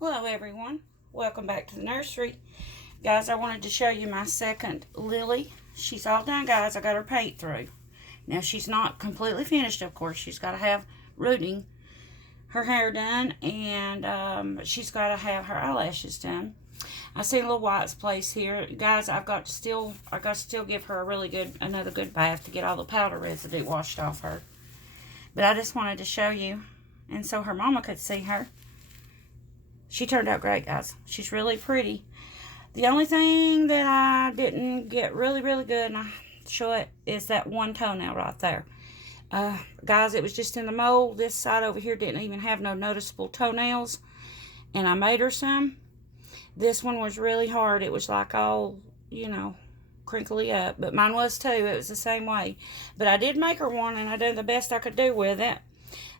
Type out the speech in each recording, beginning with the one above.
Hello everyone, welcome back to the nursery. Guys, I wanted to show you my second Lily. She's all done, guys. I got her paint through. Now she's not completely finished, of course. She's got to have rooting, her hair done, and she's got to have her eyelashes done. I see Little White's place here. Guys, I got to still give her another good bath to get all the powder residue washed off her. But I just wanted to show you, and so her mama could see her. She turned out great, guys. She's really pretty. The only thing that I didn't get really good, and I show it, is that one toenail right there. Guys, it was just in the mold. This side over here didn't even have no noticeable toenails, and I made her some. This one was really hard. It was like all, crinkly up, but mine was too. It was the same way. But I did make her one, and I did the best I could do with it.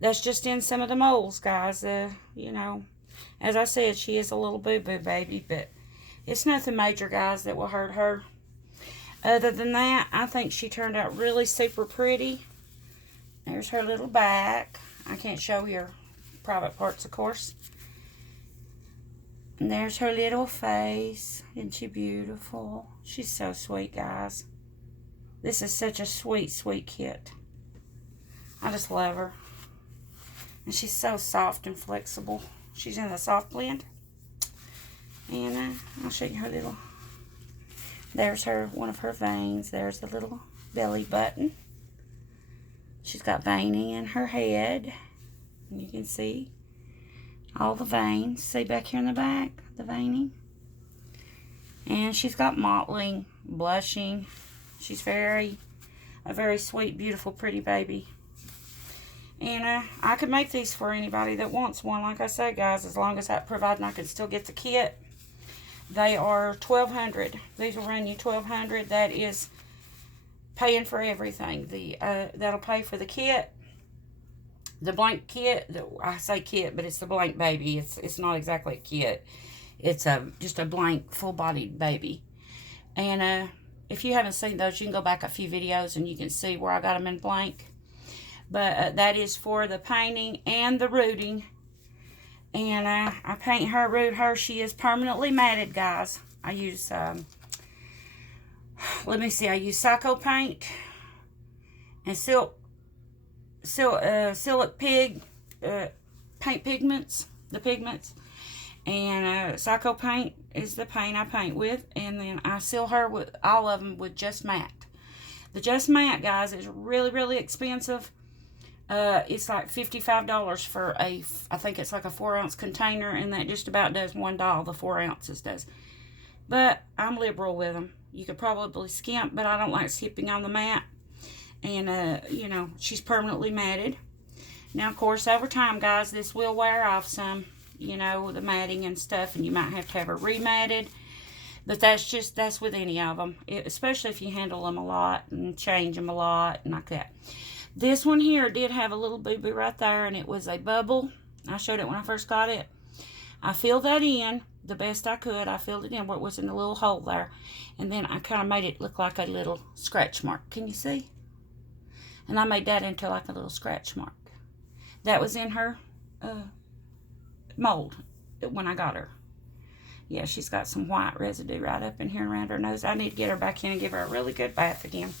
That's just in some of the molds, guys. As I said, she is a little boo-boo baby, but it's nothing major, guys, that will hurt her. Other than that, I think she turned out really super pretty. There's her little back. I can't show you her private parts, of course. And there's her little face. Isn't she beautiful? She's so sweet, guys. This is such a sweet, sweet kit. I just love her. And she's so soft and flexible. She's in the soft blend. And I'll show you her little. There's one of her veins. There's the little belly button. She's got veining in her head. And you can see all the veins. See back here in the back, the veining. And she's got mottling, blushing. She's a very sweet, beautiful, pretty baby. And I could make these for anybody that wants one. Like I said, guys, as long as providing I can still get the kit. They are $1,200. These will run you $1,200. That is paying for everything. That'll pay for the kit, the blank kit. I say kit, but it's the blank baby. It's not exactly a kit. It's just a blank, full-bodied baby. And if you haven't seen those, you can go back a few videos and you can see where I got them in blank. But that is for the painting and the rooting. And I paint her, root her. She is permanently matted, guys. I use, I use Psycho paint and Silk Pig paint pigments, the pigments. And Psycho paint is the paint I paint with. And then I seal her with all of them with Just Matte. The Just Matte, guys, is really, really expensive. It's like $55 for I think it's like a 4-ounce container, and that just about does one doll, the 4 ounces does. But I'm liberal with them. You could probably skimp, but I don't like skipping on the mat. And, she's permanently matted. Now, of course, over time, guys, this will wear off some, the matting and stuff, and you might have to have her rematted. But that's with any of them, especially if you handle them a lot and change them a lot and like that. This one here did have a little boo-boo right there, and it was a bubble. I showed it when I first got it. I filled that in the best I could. I filled it in where it was in a little hole there. And then I kind of made it look like a little scratch mark. Can you see? And I made that into like a little scratch mark. That was in her mold when I got her. Yeah, she's got some white residue right up in here around her nose. I need to get her back in and give her a really good bath again.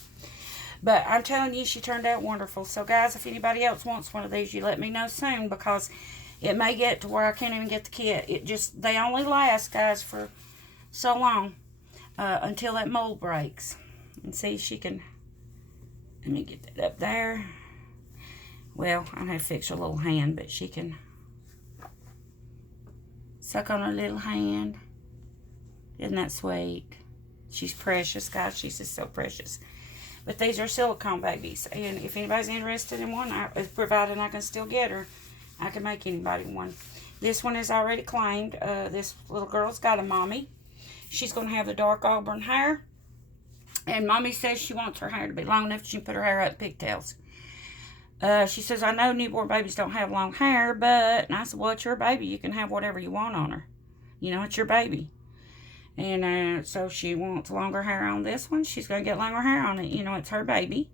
But I'm telling you, she turned out wonderful. So, guys, if anybody else wants one of these, you let me know soon, because it may get to where I can't even get the kit. They only last, guys, for so long until that mold breaks. And see, she can, let me get that up there. Well, I have to fix her little hand, but she can suck on her little hand. Isn't that sweet? She's precious, guys. She's just so precious. But these are silicone babies. And if anybody's interested in one, provided I can still get her, I can make anybody one. This one is already claimed. This little girl's got a mommy. She's going to have the dark auburn hair. And mommy says she wants her hair to be long enough she can put her hair up pigtails. She says, I know newborn babies don't have long hair, but... And I said, well, it's your baby. You can have whatever you want on her. It's your baby. And so she wants longer hair on this one. She's going to get longer hair on it. It's her baby.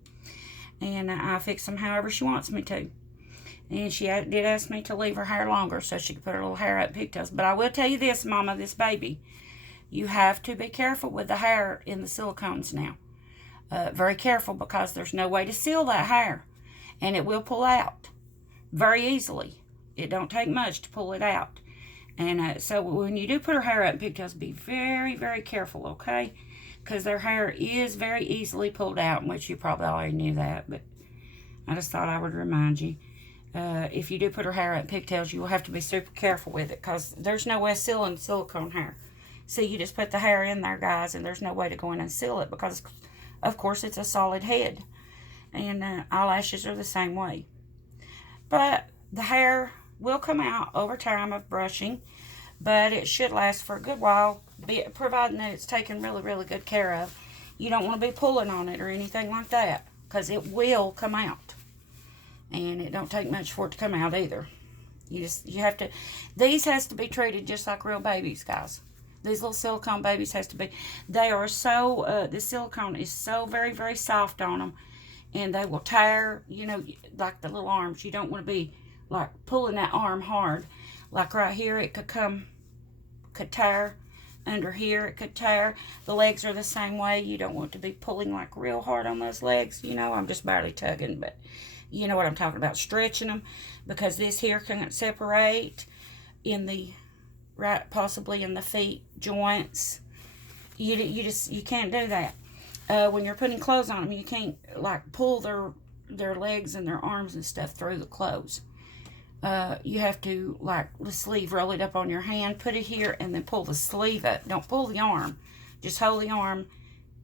And I fix them however she wants me to. And she did ask me to leave her hair longer so she could put her little hair up pigtails. But I will tell you this, Mama, this baby, you have to be careful with the hair in the silicones now. Very careful, because there's no way to seal that hair. And it will pull out very easily. It don't take much to pull it out. And so when you do put her hair up in pigtails, be very, very careful, okay? Because their hair is very easily pulled out, which you probably already knew that, but I just thought I would remind you. If you do put her hair up in pigtails, you will have to be super careful with it, because there's no way of sealing silicone hair. See, you just put the hair in there, guys, and there's no way to go in and seal it, because, of course, it's a solid head. And eyelashes are the same way. But the hair will come out over time of brushing, but it should last for a good while, providing that it's taken really, really good care of. You don't want to be pulling on it or anything like that, because it will come out. And it don't take much for it to come out either. You have to, these has to be treated just like real babies, guys. These little silicone babies has to be, they are so, the silicone is so very, very soft on them, and they will tear, you know, like the little arms. You don't want to be like pulling that arm hard. Like right here, it could tear. Under here, it could tear. The legs are the same way. You don't want to be pulling like real hard on those legs. You know, I'm just barely tugging, but you know what I'm talking about, stretching them, because this here can separate in the, right, possibly in the feet joints. You can't do that. When you're putting clothes on them, you can't like pull their legs and their arms and stuff through the clothes. You have to, like, the sleeve, roll it up on your hand, put it here, and then pull the sleeve up. Don't pull the arm. Just hold the arm,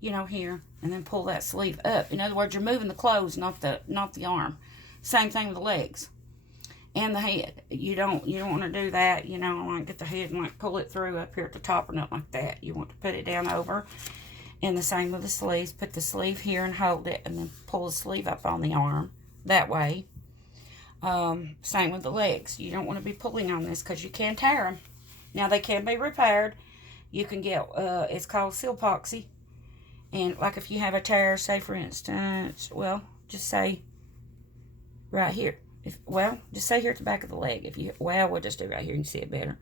you know, here, and then pull that sleeve up. In other words, you're moving the clothes, not the arm. Same thing with the legs and the head. You don't want to do that, you know, like get the head and like pull it through up here at the top or nothing like that. You want to put it down over. And the same with the sleeves. Put the sleeve here and hold it, and then pull the sleeve up on the arm that way. Same with the legs. You don't want to be pulling on this, because you can tear them. Now, they can be repaired. You can get, it's called Silpoxy. And like if you have a tear, say for instance, well, just say right here. Just say here at the back of the leg. We'll just do right here. You can see it better.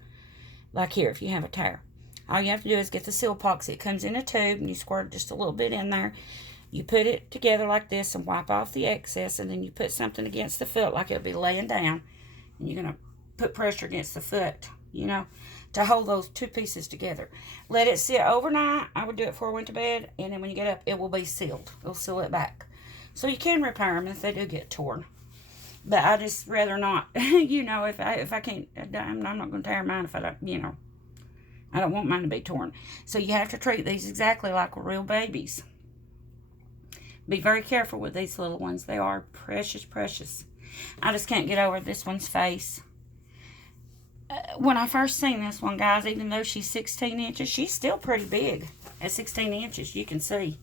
Like here, if you have a tear. All you have to do is get the Silpoxy. It comes in a tube, and you squirt just a little bit in there. You put it together like this and wipe off the excess, and then you put something against the foot like it'll be laying down. And you're going to put pressure against the foot, you know, to hold those two pieces together. Let it sit overnight. I would do it before I went to bed, and then when you get up, it will be sealed. It'll seal it back. So you can repair them if they do get torn. But I just rather not, you know, if I can't, I'm not going to tear mine if I don't, you know. I don't want mine to be torn. So you have to treat these exactly like real babies. Be very careful with these little ones. They are precious, precious. I just can't get over this one's face. When I first seen this one, guys, even though she's 16 inches, she's still pretty big. At 16 inches, you can see.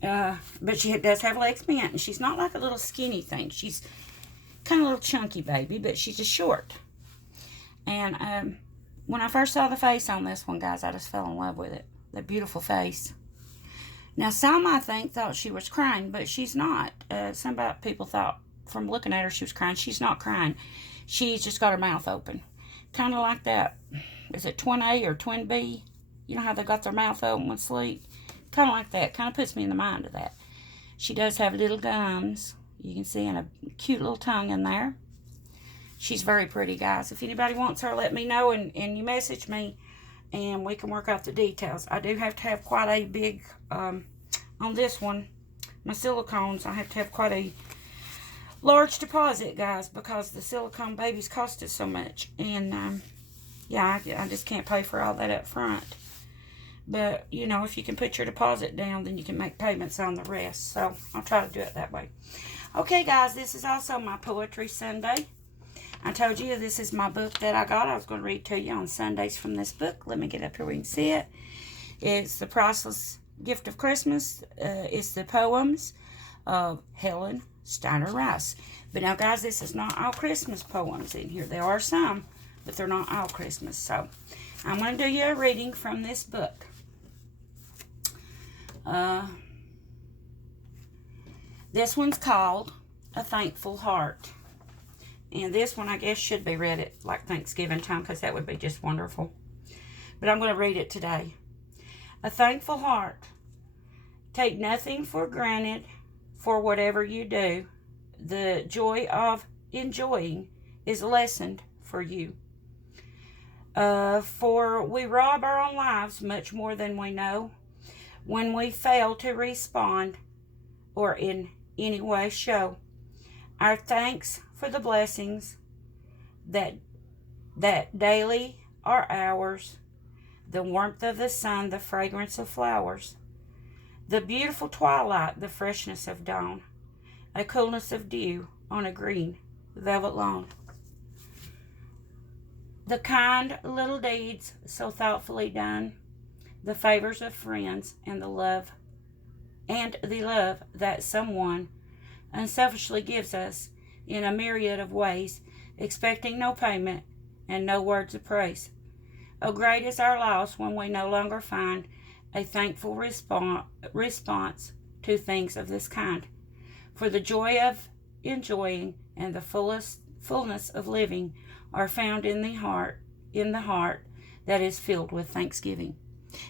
But she does have legs bent, and she's not like a little skinny thing. She's kind of a little chunky baby, but she's just short. And when I first saw the face on this one, guys, I just fell in love with it. The beautiful face. Now, some, I think, thought she was crying, but she's not. Some people thought, from looking at her, she was crying. She's not crying. She's just got her mouth open. Kind of like that, is it twin A or twin B? You know how they got their mouth open with sleep? Kind of like that. Kind of puts me in the mind of that. She does have little gums. You can see, and a cute little tongue in there. She's very pretty, guys. If anybody wants her, let me know, and you message me, and we can work out the details. I do have to have quite a big, on this one, my silicones, I have to have quite a large deposit, guys, because the silicone babies costed so much. And, yeah, I just can't pay for all that up front. But, you know, if you can put your deposit down, then you can make payments on the rest. So, I'll try to do it that way. Okay, guys, this is also my Poetry Sunday. I told you this is my book that I got. I was going to read to you on Sundays from this book. Let me get up here where you can see it. It's The Priceless Gift of Christmas. It's the poems of Helen Steiner Rice. But now, guys, this is not all Christmas poems in here. There are some, but they're not all Christmas. So, I'm going to do you a reading from this book. This one's called A Thankful Heart. And this one, I guess, should be read at like Thanksgiving time because that would be just wonderful. But I'm going to read it today. A thankful heart. Take nothing for granted for whatever you do. The joy of enjoying is lessened for you. For we rob our own lives much more than we know when we fail to respond or in any way show our thanks for the blessings that daily are ours, the warmth of the sun, the fragrance of flowers, the beautiful twilight, the freshness of dawn, a coolness of dew on a green velvet lawn. The kind little deeds so thoughtfully done, the favors of friends, and the love that someone unselfishly gives us in a myriad of ways, expecting no payment and no words of praise. Oh, great is our loss when we no longer find a thankful response to things of this kind. For the joy of enjoying and the fullness of living are found in the heart that is filled with thanksgiving.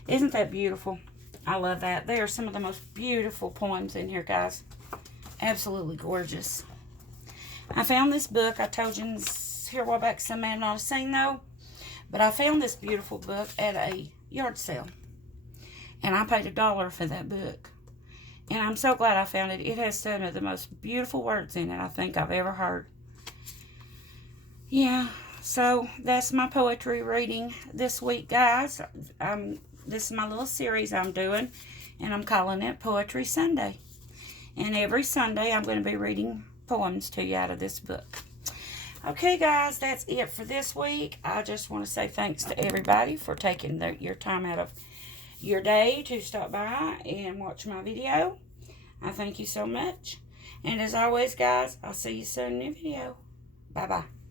Isn't that beautiful? I love that. They are some of the most beautiful poems in here, guys. Absolutely gorgeous. I found this book. I told you here a while back, some may have not seen though, but I found this beautiful book at a yard sale, and I paid $1 for that book. And I'm so glad I found it. It has some of the most beautiful words in it I think I've ever heard. Yeah, so that's my poetry reading this week, guys. This is my little series I'm doing, and I'm calling it Poetry Sunday. And every Sunday I'm going to be reading poems to you out of this book. Okay, guys, that's it for this week. I just want to say thanks to everybody for taking your time out of your day to stop by and watch my video. I thank you so much. And as always, guys, I'll see you soon in a new video. Bye-bye.